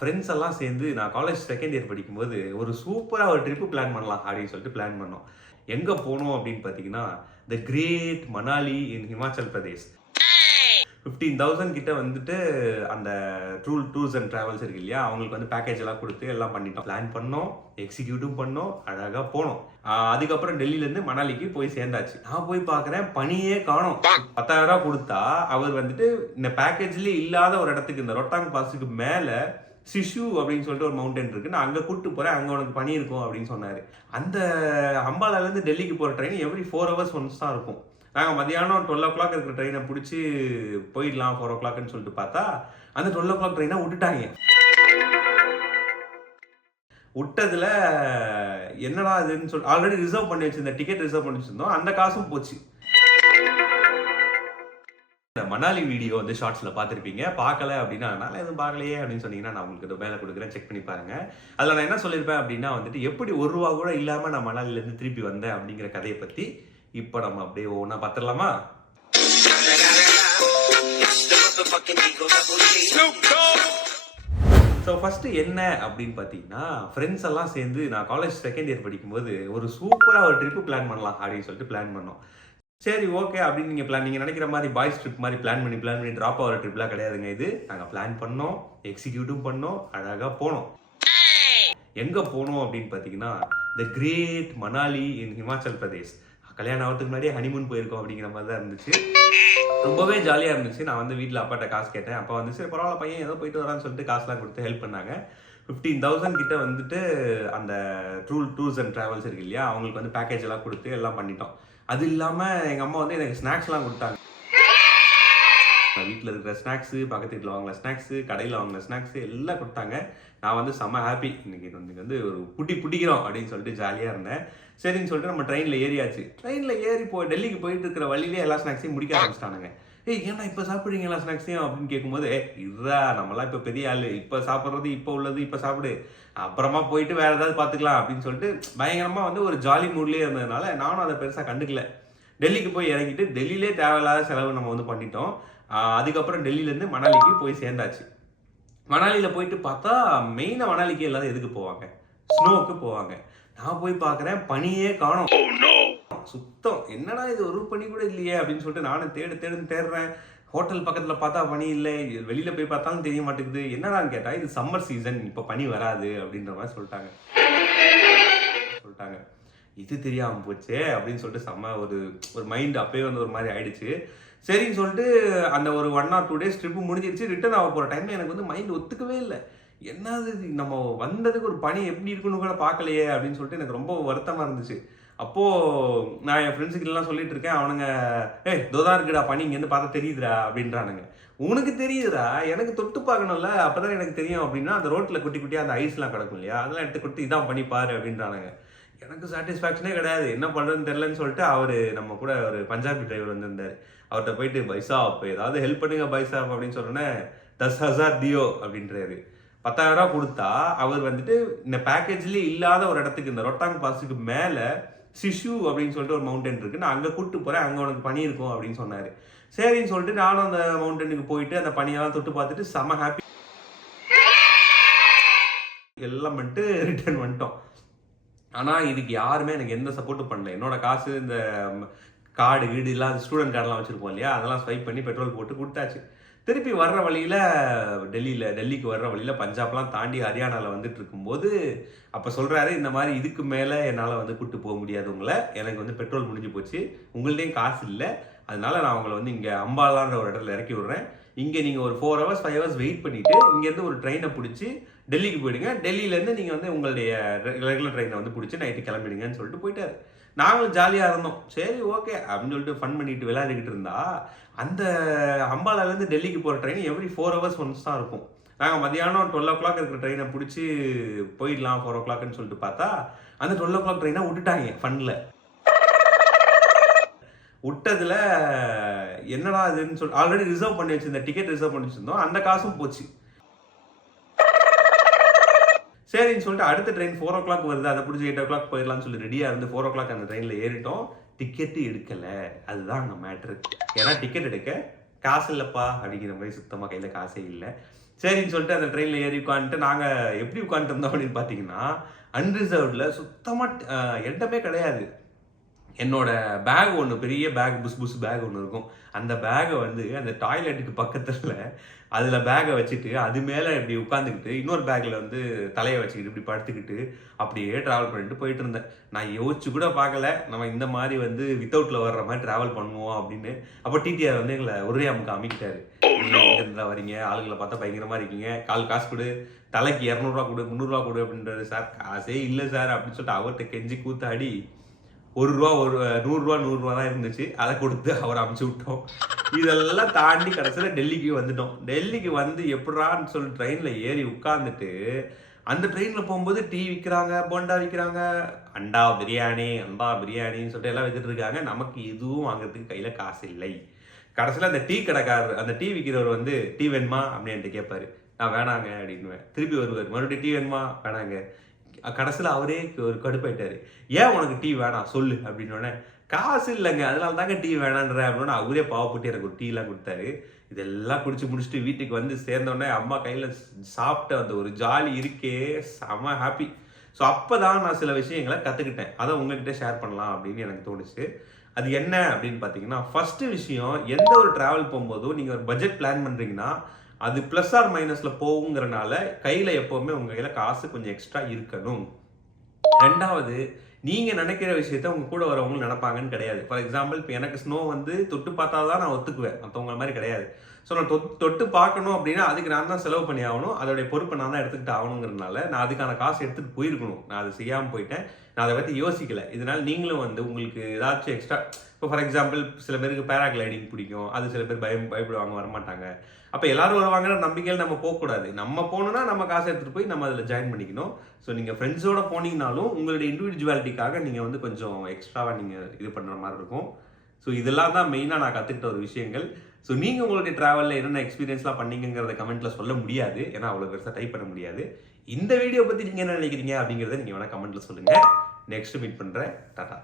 Friends எல்லாம் சேர்ந்து நான் காலேஜ் செகண்ட் இயர் படிக்கும்போது ஒரு சூப்பரா ஒரு ட்ரிப் பிளான் பண்ணலாம் அப்படின்னு சொல்லிட்டு பிளான் பண்ணோம். எங்க போனோம் அப்படின்னு பார்த்தீங்கன்னா, தி கிரேட் மணாலி இன் ஹிமாச்சல் பிரதேஷ். 15,000 கிட்ட வந்துட்டு அந்த டூர்ஸ் அண்ட் டிராவல்ஸ் இருக்கு இல்லையா, அவங்களுக்கு வந்து பேக்கேஜ் எல்லாம் கொடுத்து எல்லாம் பண்ணிட்டோம். பிளான் பண்ணோம், எக்ஸிக்யூட்டும் பண்ணோம், அழகா போனோம். அதுக்கப்புறம் டெல்லியிலேருந்து மணாலிக்கு போய் சேர்ந்தாச்சு. நான் போய் பார்க்குறேன், பனியே காணோம். 10,000 கொடுத்தா அவர் வந்துட்டு இந்த பேக்கேஜ்லேயே இல்லாத ஒரு இடத்துக்கு, இந்த ரொட்டாங் பாஸுக்கு மேலே சிஷு அப்படின்னு சொல்லிட்டு ஒரு மவுண்டன் இருக்கு, நான் அங்கே கூப்பிட்டு போகிறேன், அங்கே உனக்கு பனி இருக்கும் அப்படின்னு சொன்னார். அந்த அம்பாலாலேருந்து டெல்லிக்கு போகிற ட்ரெயின் எவ்ரி 4 hours ஒன்ஸ் தான் இருக்கும். நாங்கள் மதியானம் 12 o'clock இருக்கிற ட்ரெயினை பிடிச்சி போயிடலாம் 4 o'clockன்னு சொல்லிட்டு பார்த்தா, அந்த 12 o'clock ட்ரெயினை விட்டுட்டாங்க. விட்டதுல என்னடா இதுன்னு சொல்லி ஆல்ரெடி ரிசர்வ் பண்ணி வச்சிருந்த டிக்கெட் ரிசர்வ் பண்ணி வச்சிருந்தோம், அந்த காசும் போச்சு. மணாலி வீடியோ வந்து ஷார்ட்ஸ்ல பார்த்துருப்பீங்க. பார்க்கல அப்படின்னா, அதனால எதுவும் பார்க்கலையே அப்படின்னு சொன்னீங்கன்னா, நான் உங்களுக்கு மேலே கொடுக்குறேன், செக் பண்ணி பாருங்க. அதில் நான் என்ன சொல்லியிருப்பேன் அப்படின்னா வந்துட்டு, எப்படி ₹1 கூட இல்லாமல் நான் மணாலிலேருந்து திருப்பி வந்தேன் அப்படிங்கிற கதையை பற்றி இப்போ நம்ம அப்படியே ஒவ்வொன்றா பார்த்துடலாமா? ஸோ ஃபர்ஸ்ட் என்ன அப்படின்னு பார்த்தீங்கன்னா, ஃப்ரெண்ட்ஸ் எல்லாம் சேர்ந்து நான் காலேஜ் செகண்ட் இயர் படிக்கும்போது ஒரு சூப்பராக ஒரு ட்ரிப்பு பிளான் பண்ணலாம் அப்படின்னு சொல்லிட்டு பிளான் பண்ணோம். சரி, ஓகே அப்படின்னு நீங்கள் நினைக்கிற மாதிரி பாய்ஸ் ட்ரிப் மாதிரி பிளான் பண்ணி ட்ராப் ஆகிற ட்ரிப்லாம் கிடையாதுங்க. இது நாங்கள் பிளான் பண்ணோம், எக்ஸிக்யூட்டும் பண்ணோம், அழகாக போனோம். எங்கே போனோம் அப்படின்னு பார்த்தீங்கன்னா, தி கிரேட் மணாலி இன் ஹிமாச்சல் பிரதேஷ். கல்யாணம் ஆகிறதுக்கு முன்னாடியே ஹனிமூன் போயிருக்கோம் அப்படிங்கிற மாதிரி தான் இருந்துச்சு. ரொம்பவே ஜாலியாக இருந்துச்சு. நான் வந்து வீட்டில் அப்பாட்ட காசு கேட்டேன். அப்பா வந்து சரி பரவாயில்ல பையன் ஏதோ போயிட்டு வரான்னு சொல்லிட்டு காசுலாம் கொடுத்து ஹெல்ப் பண்ணாங்க. 15,000 கிட்ட வந்துட்டு அந்த டூர்ஸ் அண்ட் டிராவல்ஸ் இருக்கு இல்லையா, அவங்களுக்கு வந்து பேக்கேஜ் எல்லாம் கொடுத்து எல்லாம் பண்ணிட்டோம். அது இல்லாமல் எங்கள் அம்மா வந்து எனக்கு ஸ்நாக்ஸ்லாம் கொடுத்தாங்க. வீட்டில் இருக்கிற ஸ்நாக்ஸு, பக்கத்து வீட்டில் வாங்கின ஸ்நாக்ஸு, கடையில் வாங்கின ஸ்நாக்ஸு எல்லாம் கொடுத்தாங்க. நான் வந்து செம்ம ஹாப்பி. இன்னைக்கு வந்து ஒரு பிடிக்கிறோம் அப்படின்னு சொல்லிட்டு ஜாலியாக இருந்தேன். சரின்னு சொல்லிட்டு நம்ம ட்ரெயினில் ஏறியாச்சு. ட்ரெயினில் ஏறி டெல்லிக்கு போயிட்டு இருக்கிற வழியிலே எல்லா ஸ்நாக்ஸையும் முடிக்க ஆரம்பிச்சிட்டானுங்க. ஏன்னா இப்போ சாப்பிட்றீங்க எல்லா ஸ்நாக்ஸையும் அப்படின்னு கேட்கும்போது, இதா நம்மளாம் இப்போ பெரிய ஆள், இப்போ சாப்பிட்றது இப்போ உள்ளது இப்போ சாப்பிடு, அப்புறமா போயிட்டு வேற ஏதாவது பார்த்துக்கலாம் அப்படின்னு சொல்லிட்டு பயங்கரமாக வந்து ஒரு ஜாலி மூட்லேயே இருந்ததுனால நானும் அதை பெருசாக கண்டுக்கல. டெல்லிக்கு போய் இறங்கிட்டு டெல்லியிலே தேவையில்லாத செலவு நம்ம வந்து பண்ணிட்டோம். அதுக்கப்புறம் டெல்லியிலேருந்து மணாலிக்கு போய் சேர்ந்தாச்சு. மணாலியில் போயிட்டு பார்த்தா மெயினாக மணாலிக்கு எல்லாரும் எதுக்கு போவாங்க? ஸ்னோவுக்கு போவாங்க. நான் போய் பார்க்குறேன், பனியே காணோம். சுத்தம், என்னடா இது ஒரு பனி கூட இல்லையே அப்படின்னு சொல்லிட்டு நானும் தேடுறேன். ஹோட்டல் பக்கத்தில் பார்த்தா பனி இல்லை, வெளியில் போய் பார்த்தாலும் தெரிய மாட்டேங்குது. என்னடான்னு கேட்டால் இது சம்மர் சீசன், இப்போ பனி வராது அப்படின்ற மாதிரி சொல்லிட்டாங்க. இது தெரியாமல் போச்சே அப்படின்னு சொல்லிட்டு செம்ம ஒரு மைண்ட் அப்பயே வந்து ஒரு மாதிரி ஆயிடுச்சு. சரின்னு சொல்லிட்டு அந்த ஒரு 1 or 2 days ட்ரிப்பு முடிஞ்சிருச்சு. ரிட்டர்ன் ஆக போகிற டைமில் எனக்கு வந்து மைண்ட் ஒத்துக்கவே இல்லை. என்னது நம்ம வந்ததுக்கு ஒரு பனி எப்படி இருக்குன்னு கூட பார்க்கலையே அப்படின்னு சொல்லிட்டு எனக்கு ரொம்ப வருத்தமாக இருந்துச்சு. அப்போது நான் என் ஃப்ரெண்ட்ஸுக்கெல்லாம் சொல்லிட்டு இருக்கேன். அவனுங்க தோதான் இருக்குடா பனி, இங்கேருந்து பார்த்தா தெரியுதுடா அப்படின்றானுங்க. உனக்கு தெரியுதுடா, எனக்கு தொட்டு பார்க்கணும்ல, அப்போ தான் எனக்கு தெரியும் அப்படின்னா அந்த ரோட்டில் குட்டி குட்டியாக அந்த ஐஸ்லாம் கிடக்கும் இல்லையா, அதெல்லாம் எடுத்து கொடுத்து இதான் பண்ணி பாரு அப்படின்றானுங்க. எனக்கு சாட்டிஸ்ஃபேக்ஷனே கிடையாது. என்ன பண்ணுறதுன்னு தெரிலன்னு சொல்லிட்டு அவர் நம்ம கூட ஒரு பஞ்சாபி டிரைவர் வந்திருந்தார். அவர்கிட்ட போயிட்டு பைசாப் ஏதாவது ஹெல்ப் பண்ணுங்க பைசாப் அப்படின்னு சொன்னோன்னே 10,000 தியோ அப்படின்றாரு. 10,000 கொடுத்தா அவர் வந்துட்டு இந்த பேக்கேஜ்லேயே இல்லாத ஒரு இடத்துக்கு, இந்த ரொட்டாங் பாஸுக்கு மேலே சிஷு அப்படின்னு சொல்லிட்டு ஒரு மவுண்டன் இருக்கு, நான் அங்கே கூப்பிட்டு போகிறேன், அங்கே உனக்கு பனி இருக்கும் அப்படின்னு சொன்னார். சரின்னு சொல்லிட்டு நானும் அந்த மவுண்டனுக்கு போயிட்டு அந்த பனியெல்லாம் தொட்டு பார்த்துட்டு செம்ம ஹாப்பி எல்லாம் பண்ணிட்டு ரிட்டர்ன் வந்துட்டோம். ஆனால் இதுக்கு யாருமே எனக்கு எந்த சப்போர்ட்டும் பண்ணல. என்னோட காசு, இந்த கார்டு கீடு இல்லாத ஸ்டூடெண்ட் கார்டெலாம் வச்சுருப்போம் இல்லையா, அதெல்லாம் ஸ்வைப் பண்ணி பெட்ரோல் போட்டு கொடுத்தாச்சு. திருப்பி வர்ற வழியில் டெல்லிக்கு வர்ற வழியில் பஞ்சாப்லாம் தாண்டி ஹரியானாவில் வந்துட்டு இருக்கும்போது அப்போ சொல்கிறாரு, இந்த மாதிரி இதுக்கு மேலே என்னால் வந்து கூப்பிட்டு போக முடியாது உங்களை, எனக்கு வந்து பெட்ரோல் முடிஞ்சு போச்சு, உங்கள்டையும் காசு இல்லை, அதனால நான் உங்களை வந்து இங்கே அம்பாலான்ற ஒரு இடத்துல இறக்கி விட்றேன். இங்கே நீங்கள் ஒரு 4 hours 5 hours வெயிட் பண்ணிவிட்டு இங்கேருந்து ஒரு ட்ரெயினை பிடிச்சி டெல்லிக்கு போயிடுங்க, டெல்லியிலேருந்து நீங்கள் வந்து உங்களுடைய ரெகுலர் ட்ரெயினை வந்து பிடிச்சி நைட்டு கிளம்பிடுங்கன்னு சொல்லிட்டு போயிட்டார். நாங்களும் ஜாலியாக இருந்தோம். சரி ஓகே அப்படின்னு சொல்லிட்டு ஃபன் பண்ணிட்டு விளையாடிக்கிட்டு இருந்தா, அந்த அம்பாலாலேருந்து டெல்லிக்கு போகிற ட்ரெயின் எவ்ரி 4 hours ஒன்ஸ் தான் இருக்கும். நாங்கள் மதியானம் 12 o'clock இருக்கிற ட்ரெயினை பிடிச்சி போயிடலாம் 4 o'clockன்னு சொல்லிட்டு பார்த்தா, அந்த 12 o'clock ட்ரெயினை விட்டுட்டாங்க ஃபன்னில். விட்டதுல என்னடா இதுன்னு சொல்லி ஆல்ரெடி ரிசர்வ் பண்ணி வச்சிருந்த டிக்கெட் ரிசர்வ் பண்ணி வச்சிருந்தோம், அந்த காசும் போச்சு. சரின்னு சொல்லிட்டு அடுத்த ட்ரெயின் 4 o'clock வருது, அதை பிடிச்சி 8 o'clock போயிடலாம்னு சொல்லி ரெடியாக இருந்து 4 o'clock அந்த ட்ரெயினில் ஏறிட்டோம். டிக்கெட்டு எடுக்கலை, அதுதான் அங்கே மேட்ரு. ஏன்னா டிக்கெட் எடுக்க காசு இல்லைப்பா அப்படிங்கிற மாதிரி சுத்தமாக கையில் காசே இல்லை. சரின்னு சொல்லிட்டு அந்த ட்ரெயினில் ஏறி உட்காந்துட்டு நாங்கள் எப்படி உட்காந்துருந்தோம் அப்படின்னு பார்த்தீங்கன்னா, அன்ரிசர்வ்டில் சுத்தமாக இடமே கிடையாது. என்னோட பேக் ஒன்று, பெரிய பேக், புஸ் புஸ் பேக் ஒன்று இருக்கும். அந்த பேக்கை வந்து அந்த டாய்லெட்டுக்கு பக்கத்தில் அதில் பேக்கை வச்சுட்டு அது மேலே இப்படி உட்காந்துக்கிட்டு இன்னொரு பேக்கில் வந்து தலையை வச்சுக்கிட்டு இப்படி படுத்துக்கிட்டு அப்படியே ட்ராவல் பண்ணிட்டு போயிட்டு இருந்தேன். நான் யோசிச்சு கூட பார்க்கல நம்ம இந்த மாதிரி வந்து வித்தவுட்டில் வர்ற மாதிரி ட்ராவல் பண்ணுவோம் அப்படின்னு. அப்போ டிடிஆர் வந்து எங்களை ஒரே அமுக்கு அமைக்கிட்டாரு. எங்கேருந்து வரீங்க, ஆளுங்களை பார்த்தா பயங்கரமாக இருக்கீங்க, காசு கொடு, தலைக்கு 200 கொடு, 300 கொடு அப்படின்றாரு. சார் காசே இல்லை சார் அப்படின்னு சொல்லிட்டு அவர்கிட்ட கெஞ்சி கூத்தாடி ₹1 100 தான் இருந்துச்சு. அதை கொடுத்து அவரை அமுச்சு விட்டோம். இதெல்லாம் தாண்டி கடைசியில் டெல்லிக்கு வந்துட்டோம். டெல்லிக்கு வந்து எப்படான்னு சொல்லி ட்ரெயினில் ஏறி உட்காந்துட்டு அந்த ட்ரெயினில் போகும்போது டீ விற்கிறாங்க, போண்டா விற்கிறாங்க, அண்டா பிரியாணின்னு சொல்லிட்டு எல்லாம் வித்துட்டு இருக்காங்க. நமக்கு எதுவும் வாங்குறதுக்கு கையில் காசு இல்லை. கடைசியில் அந்த டீ கடைக்காரர், அந்த டீ விற்கிறவர் வந்து டீ வேணுமா அப்படின்னு கேட்பாரு. நான் வேணாங்க அப்படின்னுவேன். திருப்பி வருவார், மறுபடியும் டீ வேணுமா, வேணாங்க. கடைசியில் அவரே ஒரு கடுப்பாயிட்டாரு. ஏன் உனக்கு டீ வேணாம் சொல்லு அப்படின்னோடனே, காசு இல்லைங்க அதனால தாங்க டீ வேணான்ற அப்படின்னு அவரே பாவப்பட்டு எனக்கு ஒரு டீலாம் கொடுத்தாரு. இதெல்லாம் குடிச்சு முடிச்சுட்டு வீட்டுக்கு வந்து சேர்ந்தோடனே அம்மா கையில் சாப்பிட்ட அந்த ஒரு ஜாலி இருக்கே, செம ஹாப்பி. ஸோ அப்போ தான் நான் சில விஷயங்களை கற்றுக்கிட்டேன். அதை உங்ககிட்ட ஷேர் பண்ணலாம் அப்படின்னு எனக்கு தோணுச்சு. அது என்ன அப்படின்னு பார்த்தீங்கன்னா, ஃபஸ்ட்டு விஷயம், எந்த ஒரு ட்ராவல் போகும்போதும் நீங்கள் ஒரு பட்ஜெட் பிளான் பண்ணுறீங்கன்னா அது ப்ளஸ் ஆர் மைனஸில் போகுங்கிறனால கையில் எப்போவுமே உங்கள் கையில் காசு கொஞ்சம் எக்ஸ்ட்ரா இருக்கணும். ரெண்டாவது, நீங்கள் நினைக்கிற விஷயத்த உங்கள் கூட வரவங்க நினைப்பாங்கன்னு கிடையாது. ஃபார் எக்ஸாம்பிள், இப்போ எனக்கு ஸ்னோ வந்து தொட்டு பார்த்தா தான் நான் ஒத்துக்குவேன், மற்றவங்க மாதிரி கிடையாது. ஸோ நான் தொட்டு பார்க்கணும் அப்படின்னா அதுக்கு நான் தான் செலவு பண்ணி ஆகணும், அதோடைய பொறுப்பை நான் தான் எடுத்துக்கிட்டு ஆகணுங்கிறதுனால நான் அதுக்கான காசு எடுத்துகிட்டு போயிருக்கணும். நான் அதை செய்யாமல் போயிட்டேன். நான் அதை பற்றி யோசிக்கலை. இதனால் நீங்களும் வந்து உங்களுக்கு ஏதாச்சும் எக்ஸ்ட்ரா, இப்போ ஃபார் எக்ஸாம்பிள் சில பேருக்கு பேராகிளைடிங் பிடிக்கும், அது சில பேர் பயப்படுவாங்க, வரமாட்டாங்க. அப்போ எல்லாரும் வருவாங்கிற நம்பிக்கையில் நம்ம போகக்கூடாது. நம்ம போகணுன்னா நம்ம காசை எடுத்துகிட்டு போய் நம்ம அதில் ஜாயின் பண்ணிக்கணும். ஸோ நீங்கள் ஃப்ரெண்ட்ஸோடு போனீங்கனாலும் உங்களுடைய இண்டிவிஜுவாலிட்டிக்காக நீங்கள் வந்து கொஞ்சம் எக்ஸ்ட்ராவாக நீங்கள் இது பண்ணுற மாதிரி இருக்கும். ஸோ இதெல்லாம் தான் மெயினாக நான் கற்றுக்கிட்ட ஒரு விஷயங்கள். ஸோ நீங்கள் உங்களுடைய ட்ராவலில் என்னென்ன எக்ஸ்பீரியன்ஸ்லாம் பண்ணீங்கிறத கமெண்ட்டில் சொல்ல முடியாது, ஏன்னா அவ்வளோ பெருசாக டைப் பண்ண முடியாது. இந்த வீடியோ பற்றி நீங்கள் என்ன நினைக்கிறீங்க அப்படிங்கிறத நீங்கள் வேணால் கமெண்ட்டில் சொல்லுங்கள். நெக்ஸ்ட் மீட் பண்ணுறேன். டாடா.